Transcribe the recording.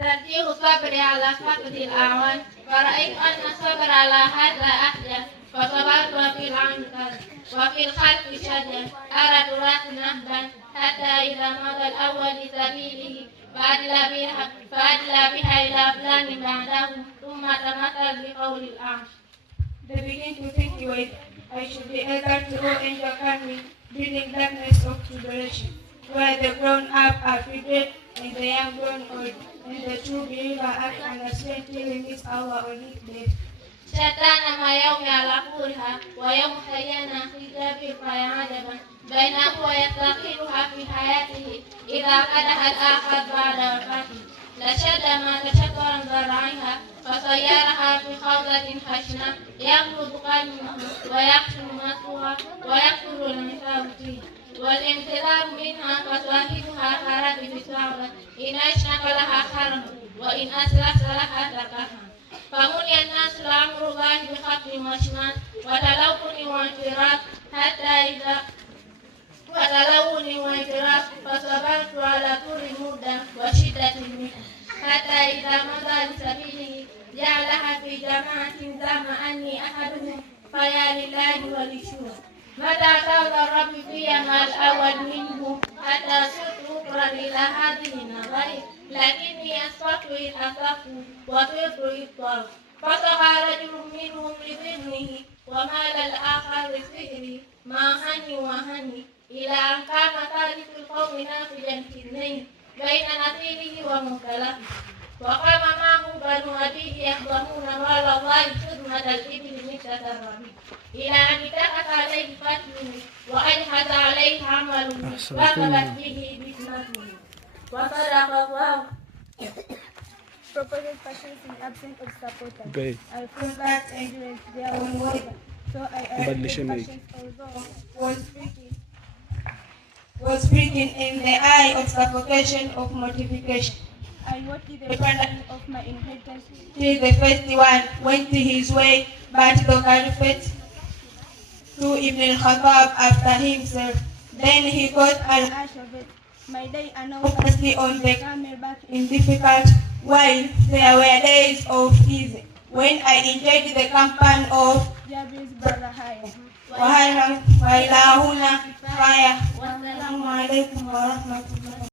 ترجيح الصبر على فقد الأعوان، فرأيت أن الصبر على هذا أحجى، فصبرت وفي العون كذا وفي الخلف شجر، أرى تراث نهبا حتى إذا مضى الأول لسبيله فأدلى بها إلى فلان بعده، ثم تمثل بقول الأعمش. They begin to think, wait, I should be able to go in the country, bringing darkness of tribulation, where the grown up are freed and the young grown old, and the true believer act understand till he meets Allah on his day. شتان ما يوم على قولها ويوم حيانا حجابي فيا عجبا بينه ويستقيلها في حياته إذا قدها الآخر بعد وفاته لشد ما تشطر ذرعيها فصيرها في خوضة خشنة يغلب قلبه ويقتل مسوها ويقتل النساء فيه والانتظار منها فصاحبها خرج في الصعبة إن أشنق لها خرم وإن أسلس لها تركها فمني الناس لأمر الله بخط وشمال وتلوني وانفراط حتى إذا وتلوني وانفراط فصبرت على طول المدة وشدة المحن حتى إذا مضى لسبيله جعلها في جماعة زعم أني أحدهم فيا لله ولشورى متى تولى الرب في ما الأول منه حتى صرت أقرا إلى هذه النظائر لكني أسقطت إذ أسقطت وطرت إذ طرت فطغى رجل منهم لابنه ومال الآخر لصهري ما هني وهني إلى أن كان ثالث القوم نافذا في الليل بين نخيله ومنكله وقام معه بنو أبيه يحضرون مال الله خدمة الإبل مدة الربيع إلى أن اتخذ عليه فتنه وأجهز عليه عمله وغبت به بسمته وصدق الله. Proposed passions in absence of supporters. Okay. I feel that endurance their own way. So I passions although was speaking in the eye of suffocation of mortification. I watched the burden of my inheritance till the first one went his way, but the caliphate to Ibn al-Khattab after himself. Then he got an ash of it. My day announced on the camel back in difficult, while there were days of ease, when I enjoyed the company of Jabir's brother Haya. وإلى هنا كفاية والسلام عليكم ورحمة الله.